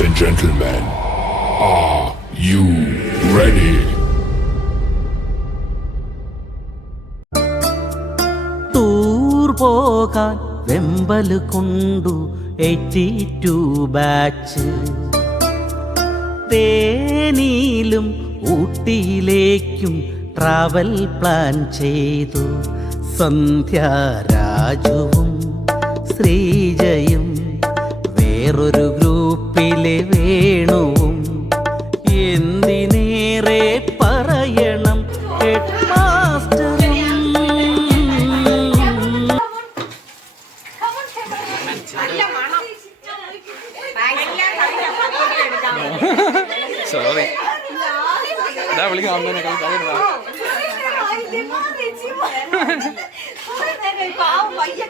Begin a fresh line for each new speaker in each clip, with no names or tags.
and gentlemen, are you ready?
Tour പോകാൻ വെമ്പൽ കൊണ്ടു എയ്റ്റി ടു ബാച്ച് തേനിയിലും ഊട്ടിയിലേക്കും ട്രാവൽ പ്ലാൻ ചെയ്തു സന്ധ്യാരാജുവും ശ്രീജയും വേറൊരു ഗ്രൂപ്പിലെ വേണുവും. എന്തിനേറെ പറയണം ഹെഡ് മാസ്റ്ററും
സോറി ഇതാ വിളിക്കാം അമ്മേനെ കളി കളി ഇടാ.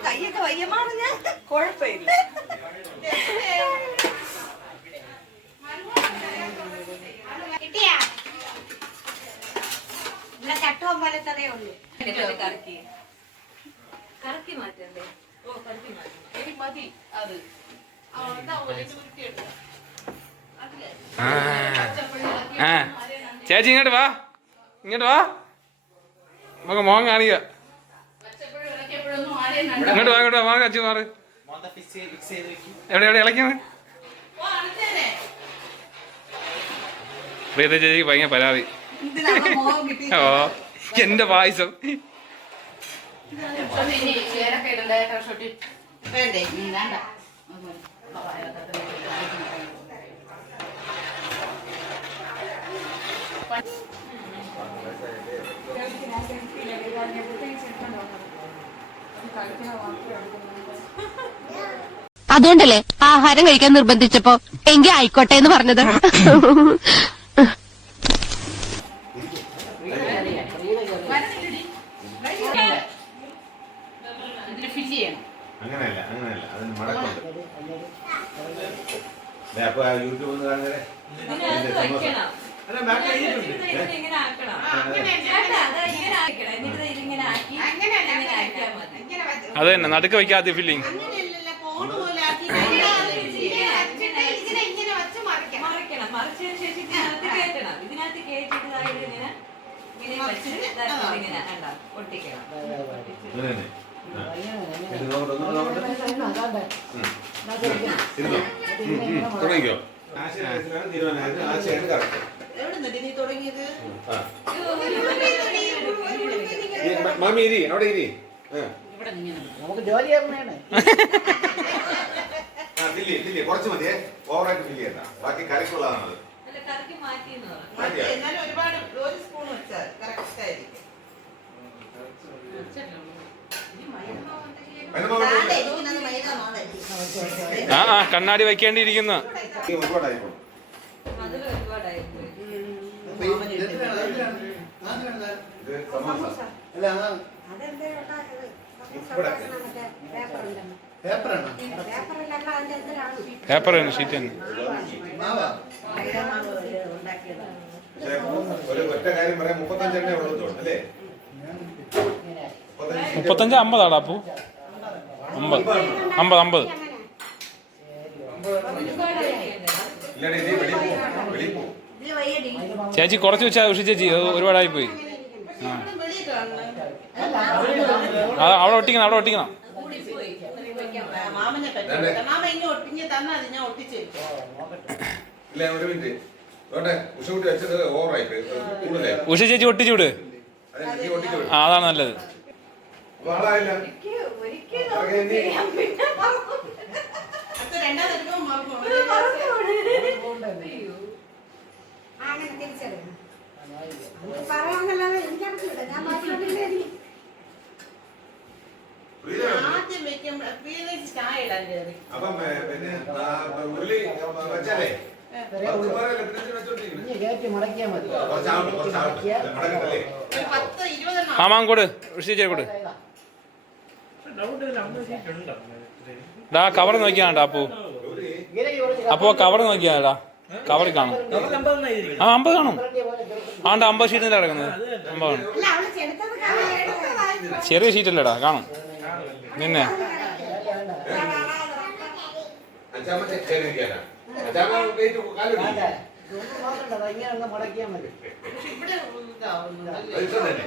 കയ്യൊക്കെ വയ്യ. മാറിഞ്ഞ കുഴപ്പമില്ല. ഉള്ളൂ?
കറക്കി. കറക്കി മാറ്റണ്ടേ? ഓ കറക്കി മാറ്റണം. എനിക്ക് മതി അത്.
ചേച്ചി ഇങ്ങോട്ട് വാ. ഇങ്ങോട്ട് വാ. നമുക്ക് മോൻ കാണിക്ക. ഇങ്ങോട്ട് വാ ഇങ്ങോട്ട് വാ. മോൻ മാറ്. എവിടെ എവിടെ ഇളക്കുന്നത്. പ്രീത ചേച്ചിക്ക് ഭയങ്കര പരാതി. ഓ. എന്റെ പായസം.
അതുകൊണ്ടല്ലേ ആഹാരം കഴിക്കാൻ നിർബന്ധിച്ചപ്പോ എങ്കി ആയിക്കോട്ടെ എന്ന് പറഞ്ഞത്
ഇതിൽ ഫിറ്റ് ചെയ്യണം.
അങ്ങനെയല്ല അങ്ങനെയല്ല അതിന് മടക്കുണ്ട് ദേ, അപ്പൊ ആ യൂട്യൂബ് ഒന്ന് കാണുന്നേ
ഇതിനകത്ത് വയ്ക്കണം. ഇതിനകത്ത് ഇതിങ്ങനെ ഇങ്ങനെ ആക്കണം. വേണ്ട, അത് ഇങ്ങനെ ആക്കണം. എന്നിട്ട് ഇത് ഇങ്ങനെ ആക്കി ഇങ്ങനെ ആക്കിയാ മതി.
അത് തന്നെ നടുക്ക് വയ്ക്കാത്ത ഫീലിംഗ്
മറിക്കണം. മറിച്ചതിന് ശേഷം ഇതിനകത്ത് കയറ്റണം. ഇതിനകത്ത് കയറ്റിയിട്ട് ദാ ഇതിങ്ങനെ ഇങ്ങനെ വെച്ച് ദാ ഇതിങ്ങനെ കണ്ടോ? ഒട്ടിക്കണം.
അങ്ങനെ തന്നെ ആ. ഇത് നോക്കട്ടെ, ഒന്ന് നോക്കട്ടെ. ഉം. ഇരുന്നോ? ഉം, ഉം. തുടങ്ങിക്കോ ആശയം മനസ്സിലാണ് തീരുമാനമായത് ആശയാണ് കറക്റ്റ് വയ്ക്കാത്ത ഫില്ലിങ് മാമി ഇരി അവിടെ ഇരി ആ. ആ ജോലി. കുറച്ച് മതിയേ. ഓവറായിട്ട് ഫില്ല് ചെയ്യണ്ട ബാക്കി കറിക്കുള്ളതാണത്
അല്ല,
ആ ആ കണ്ണാടി
ഒരുപാടായിപ്പോ
ഒരുപാടായിപ്പോയി.
ഇത് സമോസ.
പേപ്പർ തന്നെ. ഷീറ്റ് തന്നെ
മുപ്പത്തഞ്ച്
അമ്പതാണ് അമ്പതാടാ അപ്പു. അമ്പത്. അമ്പത്. അമ്പത് ചേച്ചി കുറച്ച് വെച്ചാ ഉഷി ചേച്ചി ഒരുപാടായി പോയി അവിടെ ഒട്ടിക്കണം അവിടെ ഒട്ടിക്കണം. ഉഷ ചേച്ചി ഒട്ടിച്ചു വിട്. ആ അതാണ് നല്ലത്.
അങ്ങനെ തിരിച്ചറിയണം. പറയാന്നല്ലാതെ എനിക്കറിയില്ല ഞാൻ ബാക്കിയോട്ടില്ലേ
പ്രീത അപ്പം ഏ, പിന്നെ ആ, ഉരുളി വെച്ചാലേ പത്ത് പേരല്ലേ പിന്നെ വെച്ചോണ്ടിരിക്കുന്നത്. കുറച്ചാവട്ടെ, കുറച്ചാവട്ടെ. മടക്കത്തല്ലേ?
ആ മാം കൊടു. ഉഷ ചേച്ചി കൊടു. ഡാ കവർ നോക്കിയാണ്ടാ അപ്പു. അപ്പോ കവർ നോക്കിയാടാ കവർ കാണും. ആ അമ്പത് കാണും. ആണ്ട് അമ്പത് ഷീറ്റിന്റെ കിടക്കുന്നത്. അമ്പത് കാണും ചെറിയ ഷീറ്റല്ലേടാ കാണും. നിന്നെ.
അഞ്ചാമത്തെ കയറി ഇരിക്കാനാ? അച്ഛാമ്മ വെയിറ്റ് കാലൊടി
നോക്കണ്ട. ഇങ്ങനെ അങ്ങ് മുടക്കിയാൽ മതി.
അത് ഇഷ്ടം തന്നെ.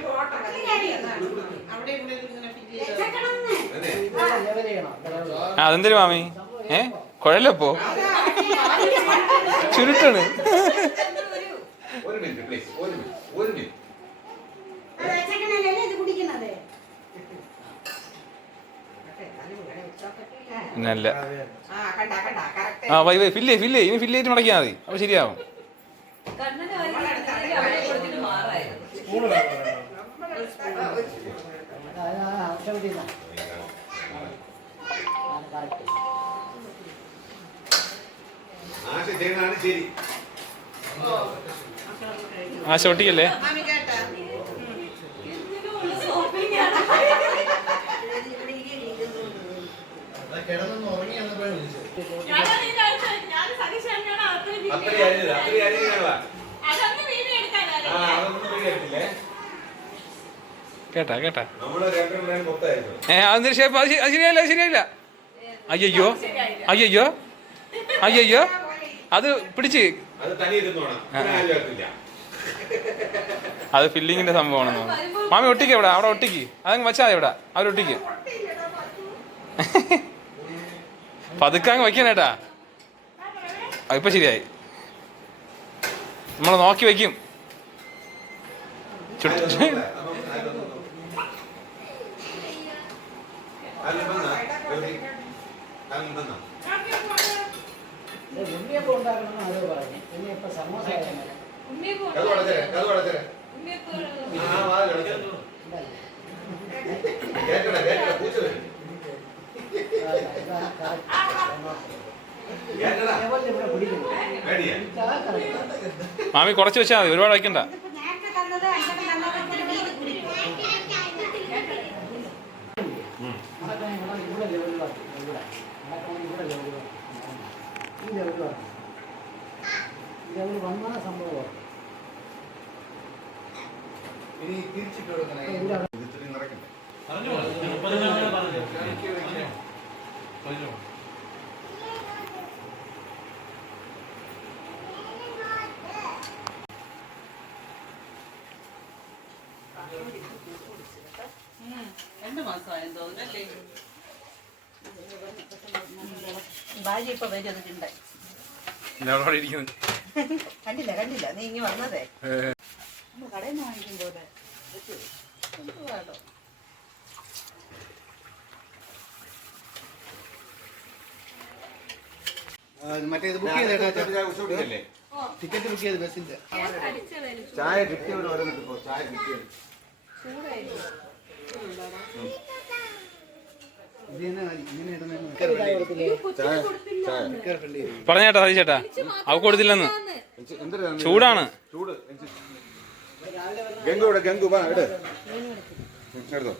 വെച്ചേക്കണമെന്ന്.
അതെ
ഇവിടെ ലെവൽ ചെയ്യണം.
ആ അതെന്തൊരു മാമി? ഏ? കുഴലപ്പോ? ചുരുട്ടാണ്.
ഒരു മിനിറ്റ് പ്ലീസ് ഒരു മിനിറ്റ് ഒരു മിനിറ്റ്
അത് വെച്ചേക്കണല്ലേ ഇത് കുടിക്കുന്നത്
നല്ല. ആ വൈ വൈ ഫില്ലേ ഫില്ലേ ഇനി ഫില്ല് ചെയ്തിട്ട് മുടക്കിയാൽ മതി. അപ്പൊ ശരിയാവും.
ആശ ചെയ്യണതാണ് ശരി
ആ ചോട്ടിക്കല്ലേ
ഇതിനുള്ള ഷോപ്പിംഗ് ആണ് ഞാനാ നിന്നെ അയച്ചത്. ഞാൻ സതീഷ് ചേട്ടനാണ് അത്രയും video
അത്രയും അരിഞ്ഞത് അത്രയും അരിഞ്ഞതാ
അതൊന്നും വീഡിയോ എടുക്കാനാണ്
ഉറങ്ങി
കേട്ടാ. കേട്ടാ ഏ ഷേപ്പ്? അത് ശരിയല്ല ശരിയല്ല. അയ്യോ അയ്യോ അയ്യോ അത് പിടിച്ച്.
അത്
ഫില്ലിങ്ങിന്റെ സംഭവമാണെന്ന് മാമി ഒട്ടിക്ക് എവിടെ? അവിടെ ഒട്ടിക്ക് അതങ്ങ് വെച്ചാൽ ഇവിടെ. അവരൊട്ടിക്ക് പതുക്കെ അങ്ങ് വയ്ക്കാനേട്ടാ ആ, ഇപ്പൊ ശരിയായി. നമ്മൾ നോക്കി വയ്ക്കും.
കേട്ടടാ കേട്ടടാ പൂച്ച വരും
മാമി കുറച്ച് വെച്ചാൽ മതി ഒരുപാട് വയ്ക്കണ്ട.
ഇനി തിരിച്ചിട്ട് കൊടുക്കണേ. നിറയ്ക്കണ്ടേ.
രണ്ട് മാസമായെന്ന് തോന്നുന്നല്ലേ
ഭാര്യ ഇപ്പൊ വരും
ഇരിക്കുന്നത്
കണ്ടില്ല കണ്ടില്ല. നീ ഇങ്ങി വന്നതേ. കടയിൽ നിന്ന് വാങ്ങിക്കും പോലെ എന്തുവാടോ?
മറ്റേത് ബുക്ക് ചെയ്തേട്ടാ ടിക്കറ്റ് ബുക്ക് ചെയ്ത് ബസ്സിന്റെ.
ചായ ചായ
പറഞ്ഞേട്ടാ സതീശേട്ടാ അവ കൊടുത്തില്ലെന്ന്. ചൂടാണ്.
ചൂട് ഗംഗു ഇവിടെ ഗംഗു വാ ഇട്. എടുത്തോ?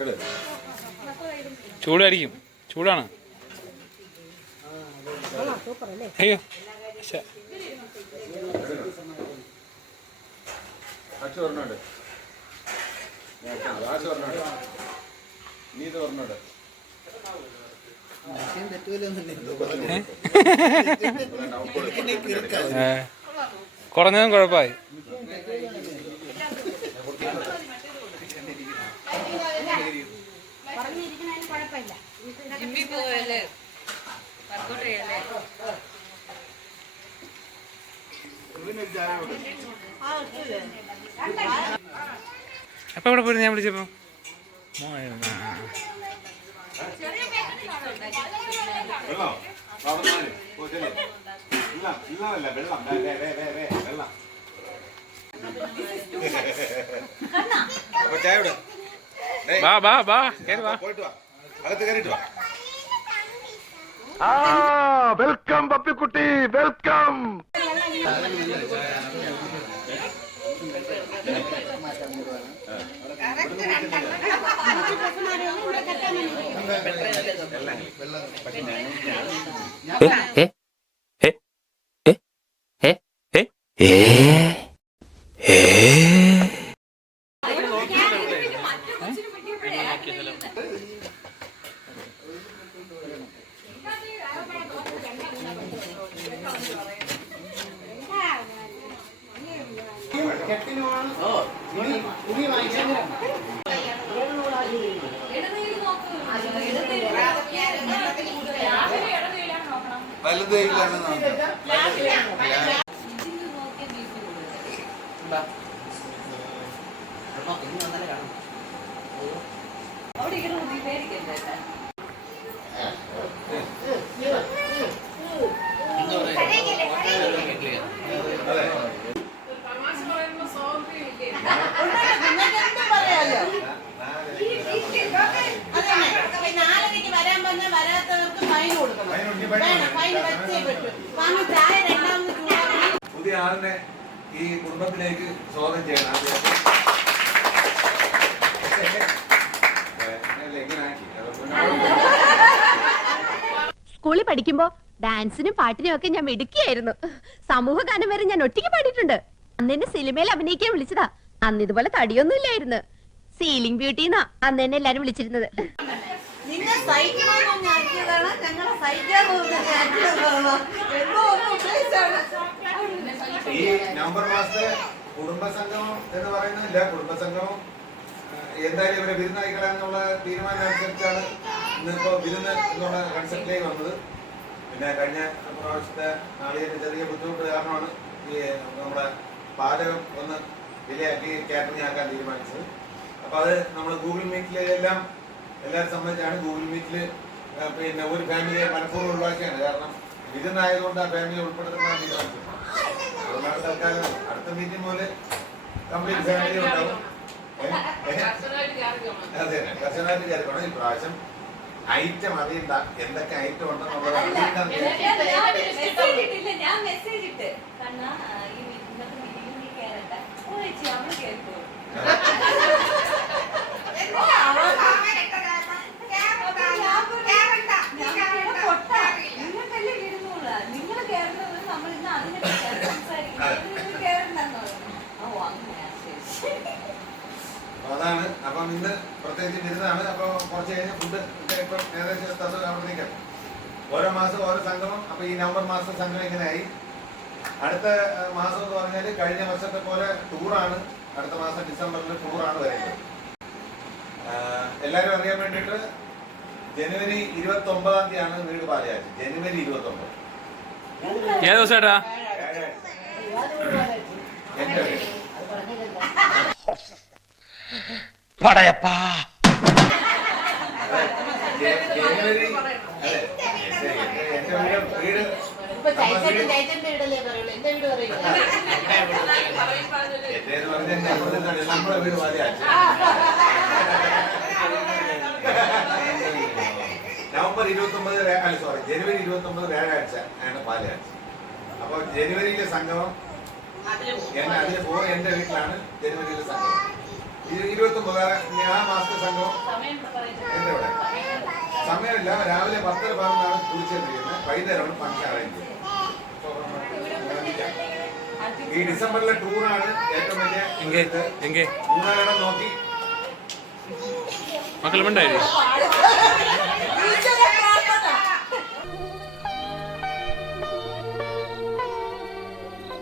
എടു
ചൂടായിരിക്കും. ചൂടാണ്. അയ്യോ.
നീ
ഏ. കുറഞ്ഞതും കുഴപ്പമായി.
പറഞ്ഞിരിക്കുന്നതിന് കുഴപ്പമില്ല.
വർക്കൗട്ട് ചെയ്യല്ലേ
അപ്പൊ ഇവിടെ പോയിരുന്നു ഞാൻ വിളിച്ചപ്പോ? മോനായിരുന്നു. ആ, ആ.
വെള്ളം പതിനാല് ഓ ചെല്ലി വെള്ളം വെള്ളമല്ല വെള്ളം വേ വേ വേ. വേ വേ വെള്ളം അപ്പൊ ചായ വിട് ഡേയ്,
വാ വാ വാ കേറി വാ.
പോയിട്ട് വാ. അകത്ത് കയറിയിട്ട് വാ.
വെൽക്കം പപ്പിക്കുട്ടി വെൽക്കം
ഇവിടെ കെട്ടാൻ വേണ്ടി
മറ്റു കൂടുതൽ. അവിടെ ഇങ്ങനെ കുത്തി പേടിക്കല്ലേ ഏട്ടാ?
നിങ്ങൾക്ക് എന്തും പറയാലോ അതന്നെ ഈ നാലരയ്ക്ക് വരാൻ പറഞ്ഞാൽ വരാത്തവർക്ക് ഫൈൻ കൊടുക്കണം വേണം ഫൈൻ വെച്ചേ പറ്റൂ കാരണം ചായ രണ്ടാമത് ചൂടാക്കി
പുതിയ ആളിനെ ഈ കുടുംബത്തിലേക്ക് സ്വാഗതം ചെയ്യണം.
സ്കൂളിൽ പഠിക്കുമ്പോ ഡാൻസിനും പാട്ടിനും ഒക്കെ ഞാൻ മിടുക്കിയായിരുന്നു. സമൂഹ ഗാനം വരെ ഞാൻ ഒറ്റയ്ക്ക് പാടിയിട്ടുണ്ട്. അന്ന് എന്നെ സിനിമയിൽ അഭിനയിക്കാൻ വിളിച്ചതാ. അന്ന് ഇതുപോലെ തടിയൊന്നും ഇല്ലായിരുന്നു. സീലിംഗ് ബ്യൂട്ടി എന്നാ അന്ന് എന്നെ എല്ലാരും വിളിച്ചിരുന്നത്.
നിന്നെ സഹിക്കണമെന്ന് ഞങ്ങളെ
ഈ നവംബർ മാസത്തെ കുടുംബസംഗമം എന്ന് പറയുന്നില്ല കുടുംബസംഗമം എന്തായാലും ഇവരെ വിരുന്നായിക്കളാന്നുള്ള തീരുമാനം അനുസരിച്ചാണ് ഇന്നിപ്പോ വിരുന്ന് എന്നുള്ള കൺസെപ്റ്റിലേക്ക് വന്നത്. പിന്നെ കഴിഞ്ഞ പ്രാവശ്യത്തെ നാളികേറ്റ് ചെറിയ ബുദ്ധിമുട്ട് കാരണമാണ് ഈ നമ്മുടെ പാചകം ഒന്ന് ഡിലേയാക്കി കാറ്ററിംഗ് ആക്കാൻ തീരുമാനിച്ചത്. അപ്പൊ അത് നമ്മൾ ഗൂഗിൾ മീറ്റിൽ എല്ലാം എല്ലാവരും സംബന്ധിച്ചാണ് ഗൂഗിൾ മീറ്റിൽ പിന്നെ ഒരു ഫാമിലിയെ മനഃപൂർവം ഒഴിവാക്കിയാണ്. കാരണം വിരുന്നായതുകൊണ്ട് ആ ഫാമിലി ഉൾപ്പെടുത്തുന്ന തീരുമാനിച്ചത് അതുകൊണ്ടാണ് തൽക്കാലം അടുത്ത മീറ്റിംഗ് പോലെ കംപ്ലീറ്റ് ഫാമിലി ഉണ്ടാവും? അതെ കർശനമായിട്ട് വിചാരിക്കണം. ഈ പ്രാവശ്യം ഐറ്റം അറിയണ്ട. എന്തൊക്കെ ഐറ്റം ഉണ്ടെന്നുള്ളത്.
ഞാൻ- മെസ്സേജ് ഇട്ട്. കണ്ണാ ആ, ഈ ഇന്നത്തെ മീറ്റിംഗിൽ നീ കേറണ്ട ഓ ചേച്ചി അവൾ കേൾക്കോ നിങ്ങൾക്കല്ലേ ഇരുന്നൂറ് നിങ്ങൾ കേറുന്നത് നമ്മൾ ഇന്ന് അതിനെ പറ്റിയാണ് സംസാരിക്കുന്നത് നിങ്ങൾ കേറണ്ടെന്ന് പറഞ്ഞു ഓ അങ്ങനെയാ ശരി ശരി
അപ്പൊ അതാണ്. അപ്പം ഇന്ന് പ്രത്യേകിച്ച് ബിരുദാണ്. അപ്പോൾ കുറച്ച് കഴിഞ്ഞ് ഫുഡ് ഇപ്പം ഏകദേശം സ്ഥലം അവിടത്തേക്കാണ് ഓരോ മാസം ഓരോ സംഗമം. അപ്പൊ ഈ നവംബർ മാസം സംഗമം ഇങ്ങനെയായി അടുത്ത മാസം എന്ന് പറഞ്ഞാൽ കഴിഞ്ഞ വർഷത്തെ പോലെ ടൂറാണ്. അടുത്ത മാസം ഡിസംബറിൽ ടൂറാണ് വരുന്നത്. എല്ലാവരും അറിയാൻ വേണ്ടിയിട്ട് ജനുവരി ഇരുപത്തി ഒമ്പതാം തീയതിയാണ് വീട് പാലയാച്ചി ജനുവരി ഇരുപത്തി ഒമ്പത്
ഏത് ദിവസം
പാലയാച്ചി നവംബർ ഇരുപത്തി ഒമ്പത് അല്ല സോറി ജനുവരി ഇരുപത്തി ഒമ്പത് വ്യാഴാഴ്ച ആണ് പാലയാഴ്ച അപ്പൊ ജനുവരിയിലെ സംഗമം എന്നെ അതിന് പോകുന്ന എന്റെ വീട്ടിലാണ് ജനുവരിയിലെ സംഘം. ഇരുപത്തി ഒമ്പതാം ആ മാസത്തെ സംഘം എന്റെ ഇവിടെ. സമയമില്ല രാവിലെ പത്തര പതിനൊന്നാണ് കുറിച്ചിരിക്കുന്നത് വൈകുന്നേരമാണ് ഫംഗ്ഷൻ അറേഞ്ച് ഈ ഡിസംബറിലെ ടൂറാണ് ഏറ്റവും വലിയ മൂന്നാലിടം നോക്കി.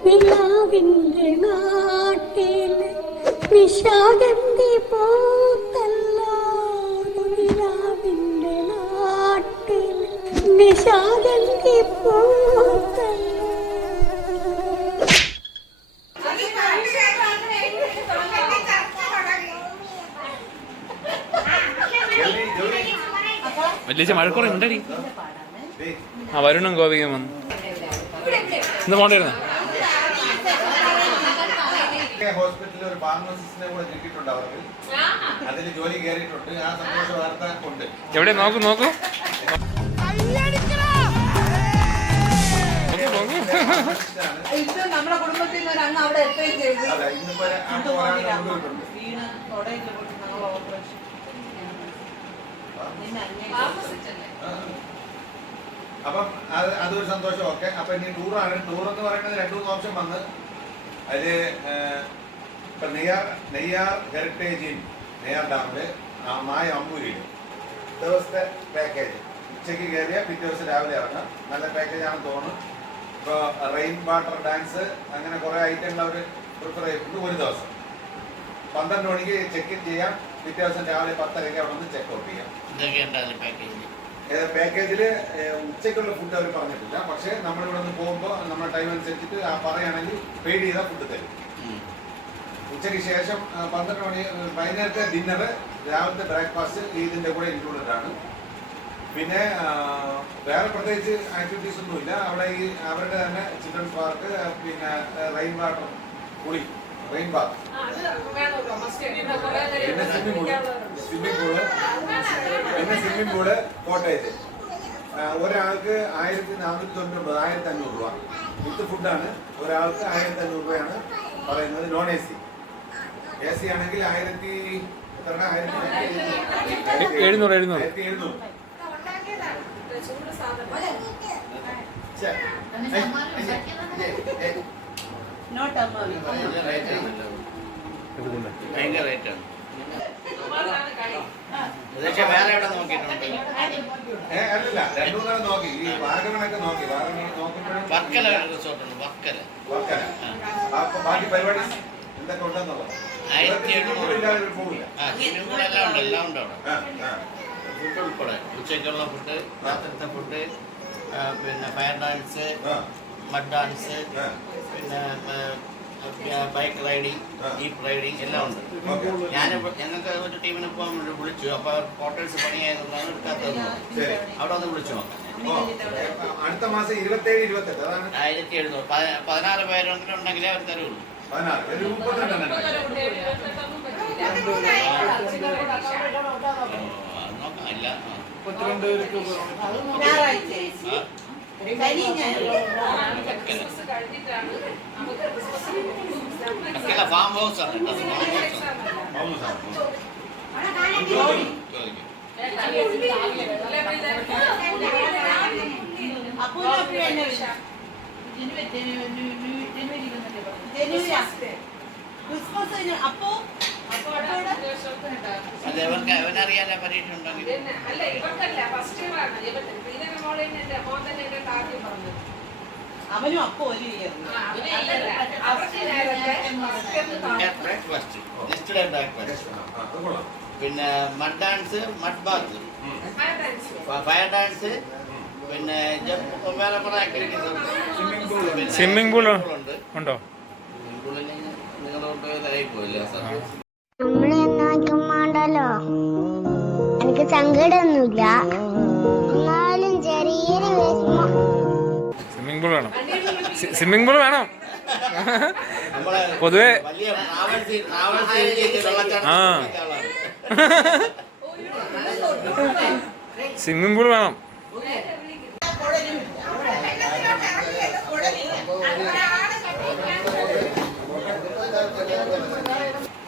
മക്കളുമുണ്ടായി
നാട്ടിൽ നിശാഗന്ധി പൂത്തല്ലോ. നിലാവിന്റെ നാട്ടിൽ നിശാഗന്ധി
വലിയ മഴക്കുറ ഉണ്ടടി ആ വരുണും ഗോപികയും വന്നു. ഇന്ന് പോണ്ടിരുന്നു
ഹോസ്പിറ്റലിൽ ഒരു ഫാർമസിസ്റ്റിനെ കൂടെ കിട്ടിയിട്ടുണ്ട് അവർക്ക്. അതിൽ ജോലി കയറിയിട്ടുണ്ട്. ആ സന്തോഷ വാർത്ത ഉണ്ട്
എവിടെ? നോക്കൂ നോക്കൂ.
നമ്മുടെ കുടുംബത്തിൽ നിന്ന് അവിടെ എത്തുകയും ചെയ്തു. വീണ് ഓപ്പറേഷൻ.
അപ്പം അത് അതൊരു സന്തോഷം ഓക്കെ. അപ്പൊ ഇനി ടൂറാണ്. ടൂർ എന്ന് പറയുന്നത് രണ്ടു മൂന്ന് ഓപ്ഷൻ വന്ന്. അതിൽ ഇപ്പൊ നെയ്യാർ നെയ്യാർ ഹെറിറ്റേജ് ഇൻ നെയ്യാർ ഡാമിൽ ആ മായ അമ്പൂരിയിൽ ദിവസത്തെ പാക്കേജ് ഉച്ചയ്ക്ക് കയറിയ പിറ്റേ ദിവസം രാവിലെ ഇറങ്ങാം. നല്ല പാക്കേജ് ആണ് തോന്നുന്നു. ഇപ്പോൾ റെയിൻ വാട്ടർ ഡാൻസ് അങ്ങനെ കുറേ ഐറ്റങ്ങൾ അവർ പ്രിഫർ ചെയ്തിട്ടുണ്ട് ഒരു ദിവസം. പന്ത്രണ്ട് മണിക്ക് ചെക്ക് ഇൻ ചെയ്യാം. പിറ്റേ ദിവസം രാവിലെ പത്തരയ്ക്ക് അവിടെ നിന്ന് ചെക്ക് ഔട്ട് ചെയ്യാം. പാക്കേജിൽ ഉച്ചയ്ക്കുള്ള ഫുഡ് അവർ പറഞ്ഞിട്ടില്ല. പക്ഷേ നമ്മളിവിടെ നിന്ന് പോകുമ്പോൾ നമ്മുടെ ടൈം അനുസരിച്ചിട്ട് ആ പറയുകയാണെങ്കിൽ പെയ്ഡ് ചെയ്ത ഫുഡ് തരും. ഉച്ചയ്ക്ക് ശേഷം പന്ത്രണ്ട് മണി വൈകുന്നേരത്തെ ഡിന്നറ് രാവിലത്തെ ബ്രേക്ക്ഫാസ്റ്റ് ഇതിന്റെ കൂടെ ഇൻക്ലൂഡഡ് ആണ്. പിന്നെ വേറെ പ്രത്യേകിച്ച് ആക്ടിവിറ്റീസ് ഒന്നുമില്ല. അവിടെ ഈ അവരുടെ തന്നെ ചിൽഡ്രൻസ് പാർക്ക് പിന്നെ റെയിൻ വാട്ടർ കുളി റെയിൻ പാർക്ക് പിന്നെ സ്വിമ്മിംഗ് പൂൾ സ്വിമ്മിംഗ് പൂൾ പിന്നെ സ്വിമ്മിംഗ് പൂൾ കോട്ടയത്ത് ഒരാൾക്ക് ആയിരത്തി നാനൂറ്റി തൊണ്ണൂറ് ആയിരത്തി അഞ്ഞൂറ് രൂപ. വിത്ത് ഫുഡാണ് ഒരാൾക്ക് ആയിരത്തി അഞ്ഞൂറ് രൂപയാണ് പറയുന്നത് non A C A C ആണെങ്കിൽ ആയിരത്തി
എഴുന്നൂറ്. എഴുന്നൂറ്.
അല്ലല്ല രണ്ടു മൂന്നാൾ നോക്കി. ഈ വാഗമണൊക്കെ നോക്കി. വാഗമൺ നോക്കുമ്പോഴും
വർക്കല റിസോർട്ട് ഉണ്ട് വർക്കല
വർക്കല. ബാക്കി പരിപാടി? എന്തൊക്കെ ഉണ്ടെന്നുള്ളത്?
ആയിരത്തി എണ്ണൂറ്.
ഇല്ലാതെ
ആ സ്വിമ്മിംഗ് പൂൾ എല്ലാം ഉണ്ട് എല്ലാം ഉണ്ട് അവിടെ.
ആ, ആ.
ഫുഡ് ഉൾപ്പെടെ ഉച്ചയ്ക്കുള്ള ഫുഡ് രാത്രിത്തെ ഫുഡ് പിന്നെ ഫയർ ഡാൻസ് മഡ് ഡാൻസ് പിന്നെ ബൈക്ക് റൈഡിങ്. ജീപ്പ് റൈഡിങ് എല്ലാം ഉണ്ട്. ഞാൻ ഞങ്ങൾക്ക് ഒരു ടീമിന് പോകാൻ വേണ്ടി വിളിച്ചു. അപ്പൊ ക്വാർട്ടേഴ്സ് പണിയായതുകൊണ്ടാണ് എടുക്കാത്തത് അവിടെ ഒന്ന് വിളിച്ചു നോക്കാം.
അടുത്ത മാസം ഇരുപത്തേഴ് ഇരുപത്തെട്ട്.
ആയിരത്തി എഴുന്നൂറ്. പതി- പതിനാറ് പേരെങ്കിലും ഉണ്ടെങ്കിലേ അവർ തരുള്ളൂ.
പതിനാറ്. ഒരു
ശനി ഞായർ
വർക്കല ഫാം ഹൗസ് ആണ് ഫാം ഹൗസ് ആണ്
അപ്പോ എന്നെ ജനുവരി ക്രിസ്മസ് കഴിഞ്ഞ് അപ്പോ? അപ്പോടെ
അല്ല ഇവർക്ക് അവനറിയാലോ പരീക്ഷ ഉണ്ടെങ്കിൽ
അല്ല ഇവർക്കല്ല ഫസ്റ്റ് ഇതിന്റെ മോളെ എന്റെ മോൻ തന്നെ എന്റെ ആദ്യം പറഞ്ഞു.
അവനും അപ്പോ ഒരു ഇയർ.
പിന്നെ mud dance mud bath. Fire dance പിന്നെ ജമ്പ് വേറെ കുറെ ആക്ടിവിറ്റീസ്
സ്വിമ്മിംഗ് പൂൾ ഉണ്ട്.
എനിക്ക് സങ്കടമൊന്നുമില്ല. എന്നാലും ചെറിയൊരു
സ്വിമ്മിംഗ് പൂൾ വേണം. സ്വിമ്മിംഗ് പൂൾ വേണം. പൊതുവേ ആ. സ്വിമ്മിംഗ് പൂൾ വേണം.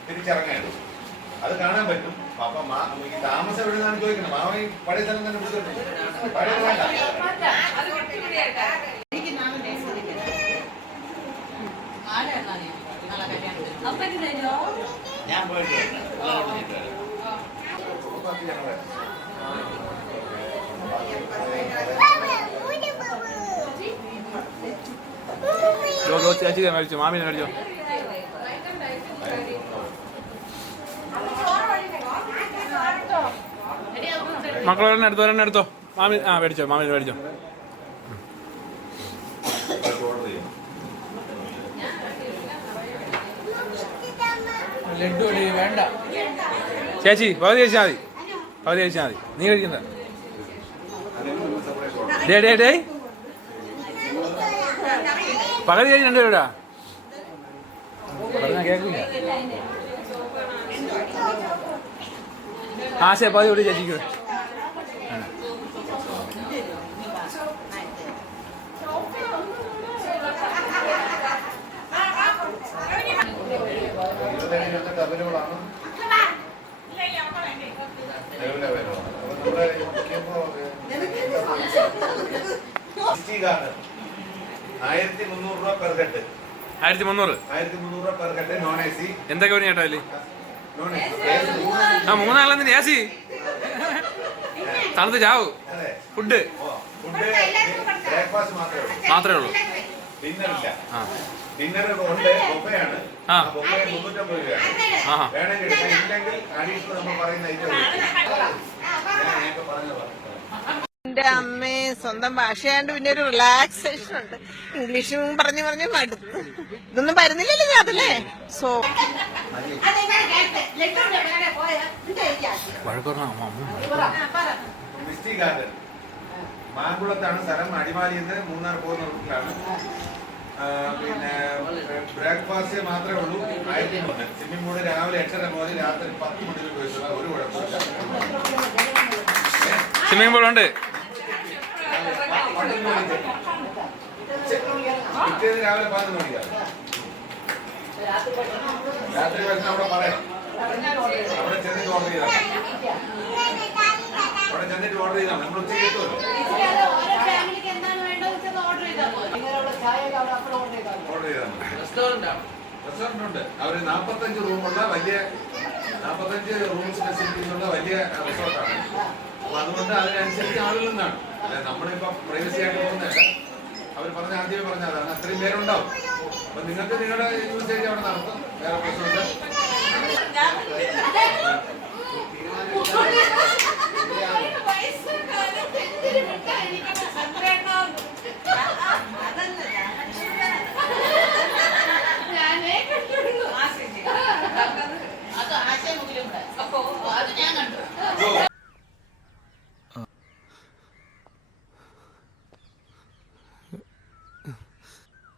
തിരിച്ചിറങ്ങാണ് അത് കാണാൻ പറ്റും. അപ്പൊ ഈ താമസം എവിടെ നിന്നാണ് ചോദിക്കുന്നത് മാമ പഴയ സ്ഥലം തന്നെ
അത് കിട്ടിയിട്ടാ
ചേച്ചി മേടിച്ചു മാമിനെ മേടിച്ചു മക്കളൊരെണ്ണം എടുത്തോ ഒരെണ്ണം എടുത്തോ മാമി ആ മേടിച്ചോ മാമിനെ മേടിച്ചോ ചേച്ചി പകുതി ചേച്ചി മതി. പകുതി ചേച്ചി മതി. നീ കഴിക്കണ്ട. ഡേ ഡേ ഡേ പകുതി കഴിഞ്ഞ് രണ്ട് പറഞ്ഞാ കേൾക്കില്ല ആ ശരി പകുതി ഇവിടെ ചേച്ചിക്ക്
നമ്മുടെ ആയിരത്തി മുന്നൂറ് രൂപ പെർ ഹെഡ്
ആയിരത്തി മുന്നൂറ്
ആയിരത്തി മുന്നൂറ് രൂപ per head non A C
എന്തൊക്കെ പറഞ്ഞു ചേട്ടാ അതിൽ?
നോൺ എ സി
ആ തണുത്ത് ചാവൂ. ഫുഡ്?
ഫുഡ് ബ്രേക്ക്ഫാസ്റ്റ് മാത്രമേ ഉള്ളൂ.
മാത്രമേ ഉള്ളൂ.
ഡിന്നർ ഇല്ല.
ആ.
ഡിന്നർ ഉണ്ട്. ബൊഫയാണ്.
ആ.
ബൊഫെ മുന്നൂറ്റമ്പത് രൂപയാണ്.
ആഹാ.
വേണമെങ്കിൽ. ഇല്ലെങ്കിൽ അഡീഷണൽ നമ്മൾ പറയുന്ന ഐറ്റം ഞാൻ പറഞ്ഞത്.
എന്റെ അമ്മേ സ്വന്തം ഭാഷയാണ്ട് പിന്നെ ഒരു റിലാക്സേഷൻ ഉണ്ട്. ഇംഗ്ലീഷും പറഞ്ഞു പറഞ്ഞു മടുത്തു. ഇതൊന്നും വരുന്നില്ലല്ലോ ഞാൻ അതല്ലേ സോ
വഴക്കുറ
മിസ്റ്റി ഗാർഡൻ മാങ്കുളത്താണ് സ്ഥലം. അടിമാലി എന്ന് മൂന്നാർ പോകുന്ന റൂട്ടിലാണ്. പിന്നെ ബ്രേക്ക്ഫാസ്റ്റ് മാത്രമേ ഉള്ളൂ. ആയിരത്തി സ്വിമ്മിംഗ് പൂൾ രാവിലെ എട്ടര മുതൽ രാത്രി പത്ത് മണി വരെ പോയിട്ടുള്ള ഒരു കുഴപ്പമില്ല.
സ്വിമ്മിംഗ്
പൂളുണ്ട് മണിക്ക്. പിറ്റേന്ന് രാവിലെ പതിനൊന്ന് മണിക്കാണ്. രാത്രി വരുന്ന അവിടെ പറയാം. അവിടെ ചെന്നിട്ട് ഓർഡർ ചെയ്താൽ. അവിടെ ചെന്നിട്ട് ഓർഡർ ചെയ്താൽ. നമ്മൾ ഉച്ചയ്ക്ക് എത്തുമല്ലോ.
ഓർഡർ ചെയ്താൽ
റെസ്റ്റോറന്റ് ഉണ്ട്. അവർ നാപ്പത്തഞ്ച് റൂമുള്ള വലിയ നാപ്പത്തഞ്ച് റൂംസ് ഫെസിലിറ്റീസ് ഉള്ള വലിയ റിസോർട്ടാണ് അപ്പൊ അതുകൊണ്ട് അതിനനുസരിച്ച് ആളുകൾ നിന്നാണ്. അല്ലെ നമ്മളിപ്പോ പ്രൈവസി ആയിട്ട് പോകുന്നതല്ല. അവർ പറഞ്ഞ ആദ്യമേ പറഞ്ഞ അതാണ് അത്രയും പേരുണ്ടാവും. അപ്പൊ നിങ്ങൾക്ക് നിങ്ങളുടെ യൂസേജ് അവിടെ നടത്തും. വേറെ പ്രശ്നമില്ല.
അത് ആശയമുഖിലുണ്ട് അത് ഞാൻ കണ്ടു.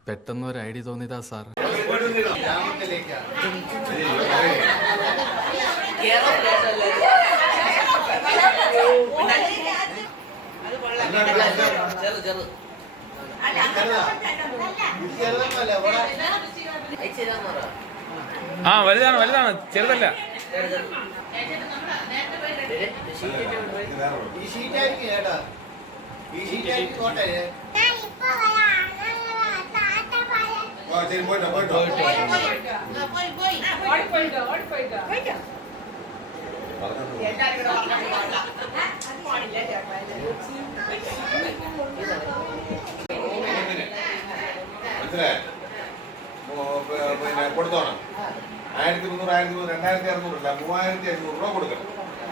പെട്ടെന്ന് ഒരു ഐഡിയ തോന്നിയതാ സാർ.
ആ വലുതാണ് വലുതാണ്. ചെറുതല്ല.
ഈ ഷീറ്റായിരിക്കും ചേട്ടാ ഈ ഷീറ്റായിരിക്കും
ആ, ശരി പോയിട്ടോ പോയിട്ടോ
പോയി പോയി
മനസ്സിലായോ? ഓ, പ- പിന്നെ കൊടുത്തോണം. ആയിരത്തി മുന്നൂറ് ആയിരത്തി മുന്നൂറ് രണ്ടായിരത്തി അറുന്നൂറല്ല മൂവായിരത്തി അഞ്ഞൂറ് രൂപ കൊടുക്കണം.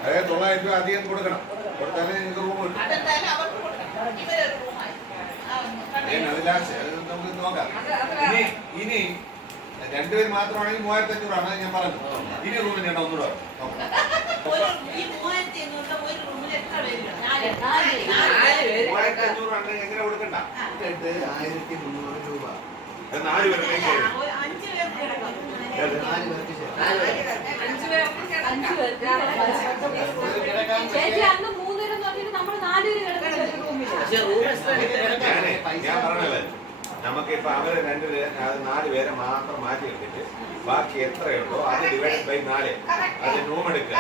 അതായത് തൊള്ളായിരം രൂപ അധികം കൊടുക്കണം. കൊടുത്താലേ നിങ്ങൾക്ക് റൂം കിട്ടും.
പോയി പോയി പോയി പോയി പോയി
പോയി പോയി പോയി പോയി നമുക്ക് നോക്കാം. ഇനി ഇനി രണ്ടുപേര് മാത്രമാണെങ്കിൽ മൂവായിരത്തി അഞ്ഞൂറാണ് ഞാൻ പറഞ്ഞു ഇനി റൂമിന് ഉണ്ടോ ഒന്നുകൂടെ
മൂവായിരത്തി എണ്ണൂറിന്റെ ഒരു റൂമിൽ എത്ര പേര്. നാല്
മൂവായിരത്തി അഞ്ഞൂറാണെങ്കിൽ എങ്ങനെ കൊടുക്കണ്ട?
ആയിരത്തി മുന്നൂറ് രൂപ.
നാല്
പേർക്ക്
ചേച്ചി അന്ന് നമ്മൾ നാലുപേര്
ഞാൻ പറഞ്ഞല്ലേ നമുക്ക് ഇപ്പൊ രണ്ട് അത് നാല് പേരെ മാത്രം മാറ്റി എടുത്തിട്ട് ബാക്കി എത്രയുണ്ടോ അത് ഡിവൈഡ് ബൈ നാല്. അത് റൂം എടുക്കുക.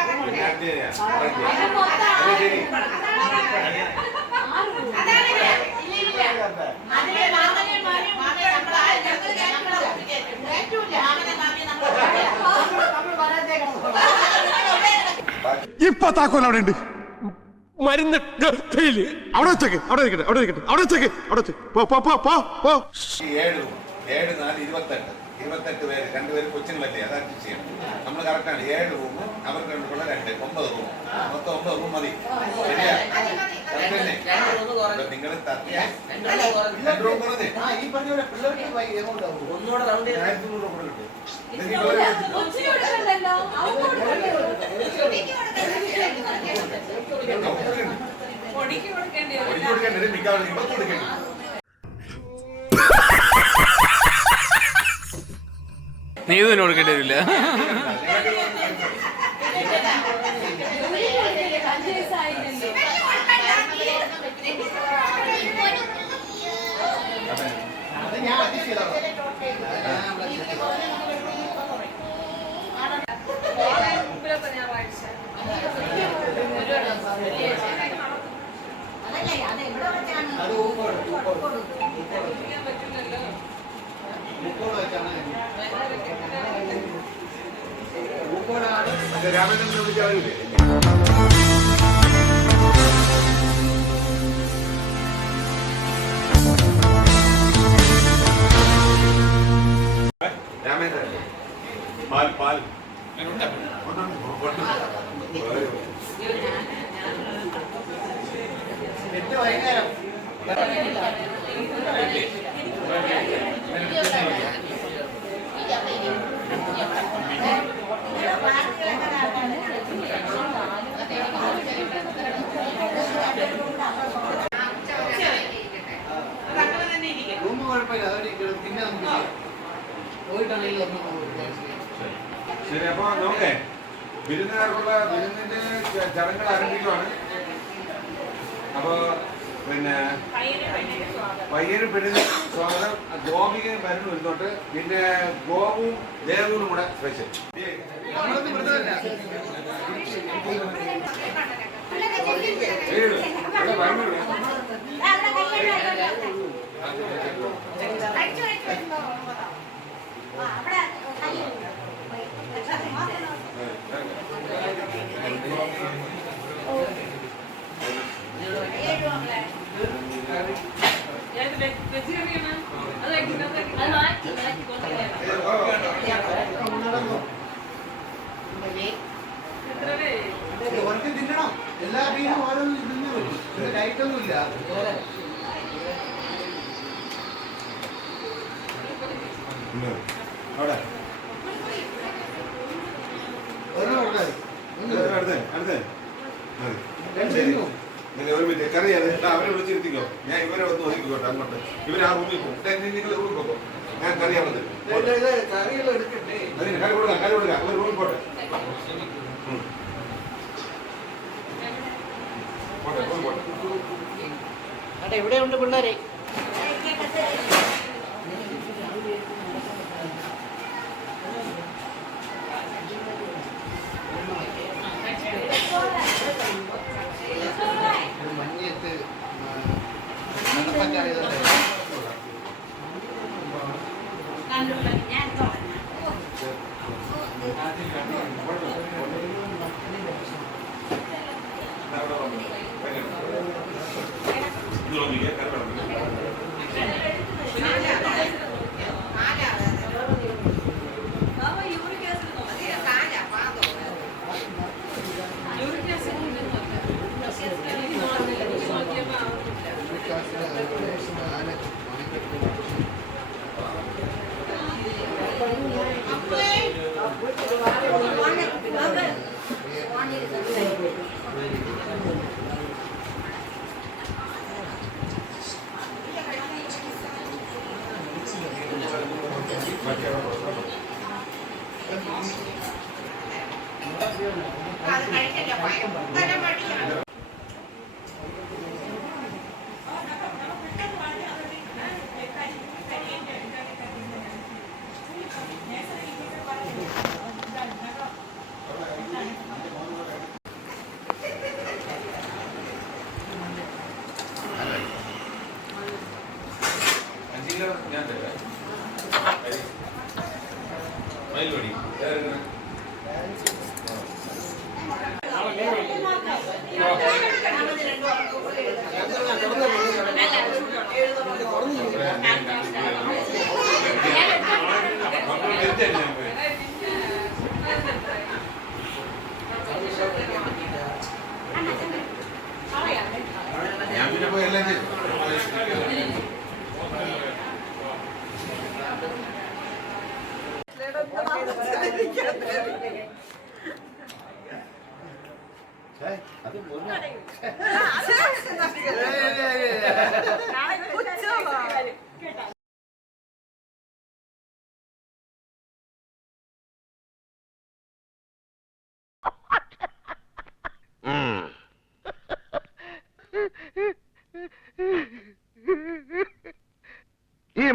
ഇപ്പൊ താക്കോൽ അവിടെ ഉണ്ട്. മരുന്ന് അവിടെ വെച്ചേക്ക് അവിടെ ഇരിക്കട്ടെ അവിടെ ഇരിക്കട്ടെ അവിടെ വെച്ചേക്ക് അവിടെ വെച്ചേക്ക് പോ പോ പോ പോ.
ഏഴ് ഏഴ് നാല് ഇരുപത്തെട്ട്. ഇരുപത്തെട്ട് പേര് രണ്ടുപേര് കൊച്ചുങ്ങളല്ലേ അത് അഡ്ജസ്റ്റ് ചെയ്യണം നമ്മൾ കറക്റ്റാണ് ഏഴ് റൂം അവർക്ക് രണ്ടുള്ള രണ്ട് ഒമ്പത് റൂം മൊത്തം ഒമ്പത് റൂം മതി. ശരിയാ? നിങ്ങൾ തത്തിയ കൊടുക്കേണ്ടി റൂം കൊടുക്കേണ്ടി
ആ ഈ പറഞ്ഞ
നീ ഇതിന് കൊടുക്കേണ്ടി വരില്ല.
വയസ്സായില്ലല്ലോ
അത്. ഞാൻ വെച്ചാണ് അത് ഊക്കോട് ഊക്കോട്
രാമചന്ദ്രൻ വിളിച്ചാൽ സമയത്ത് പാൽ പാൽ
എട്ട് വൈകുന്നേരം
ശരി അപ്പൊ നോക്കേ. വിരുന്നുകാർക്കുള്ള വിരുന്നിന്റെ ചടങ്ങുകൾ ആരംഭിക്കുവാണ്. അപ്പൊ പിന്നെ പയ്യനും പെണ്ണിന് സ്വാഗതം. ഗോപികയും വരണം ഇരുന്നോട്ട് പിന്നെ ഗോവും ദേവനും കൂടെ സ്പെഷ്യൽ
നമ്മളൊന്നും വെറുതെ
അത് മാറ്റി മാറ്റി കൊണ്ടുവരാം
കുറച്ച് തിന്നണം എല്ലാ ബീനും ഓരോന്നും തിന്നു പറ്റും ഡയറ്റ് ഒന്നും ഇല്ല
അവിടെ
ഒരെണ്ണം കൊടുത്താൽ
അടുത്ത് അടുത്ത് മതി
രണ്ട്
ശരി.
തിന്നു.
നിങ്ങൾ ഒരു മിനിറ്റ് കറിയാതെ അവരെ വിളിച്ചിരുത്തിക്കോ ഞാൻ ഇവരെ ഒന്ന് ഒതുക്കിക്കോട്ടെ അങ്ങോട്ട് ഇവർ ആ റൂമിൽ പോകും നിങ്ങൾ റൂമിൽ പോകും ഞാൻ
എടുക്കട്ടെ
അതിന് കറി കൊടുക്കാം കറി കൊടുക്കാം അവർ റൂമിൽ പോട്ടെ പോട്ടെ റൂമിൽ പോട്ടെ
അവിടെ എവിടെയുണ്ട് പിള്ളേരെ?
മഞ്ഞത്ത് മണപ്പറ്റായതുകൊണ്ട്
ഞാൻ തുടങ്ങാം
അവിടെ വന്നു. ഇത് അപ്പോൾ എടുത്തേ ഞാൻ പോയി. ഞാൻ പിന്നെ പോയി എല്ലാം ചെയ്തു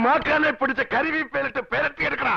ഈ മാക്കാനെ പിടിച്ച കരിവീപ്പേലിട്ട് പെരട്ടിയെടുക്കണ